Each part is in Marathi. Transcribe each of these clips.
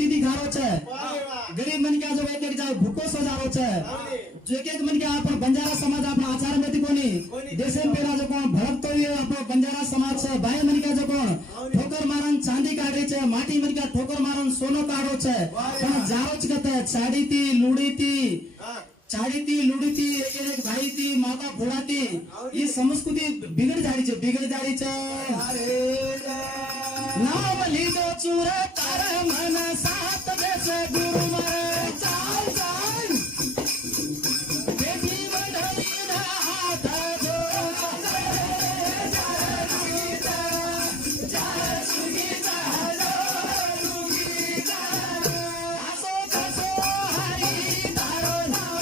अतिथि खारो छे गरीब मन क्या जो एक एक जाव भूको सजारो छे जो एक मन क्या आपण बंजारा समाज आपण आचार में कोनी देशे पेला जो कोण भड़कतो ये आपणो बंजारा समाज छे भाई मन क्या जो कोण ठोकर मारन चांदी काढे छे माटी मन क्या ठोकर मारन सोनो काढो छे पण जारो ज कते चाडीती लुडीती चाडीती लुडीती एक भाईती माता घोडाती ये संस्कृति बिगड़ जारी छे नाम लीधो चूरे तारे मन साथ देशे गुरु मरे चाल चाल बेटी बढ़ी ना हाथ जोड़ो आसो कसो हरी तारो नाम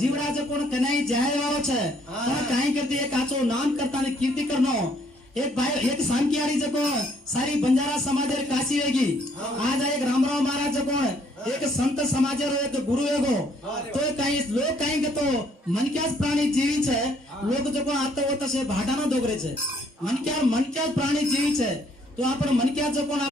जीवड़ा जो कोण कनाई जाय वाळो छे पण काई करती एक आचो नाम करता ने कीर्ति करनो एक भाई एक सांकियारी जो कोण सारी बंजारा समाजेर काशी वेगी आज एक रामराव महाराज जो कोण एक संत समाजेर एक गुरु वेगो तो काई लोक काई के तो मनक्याच प्राणी जीवी छे लोक जो कोण आता होता छे भाटानो दोगरे छे मनक्या प्राणी जीवी छे तो आपण मनक्या जो कोण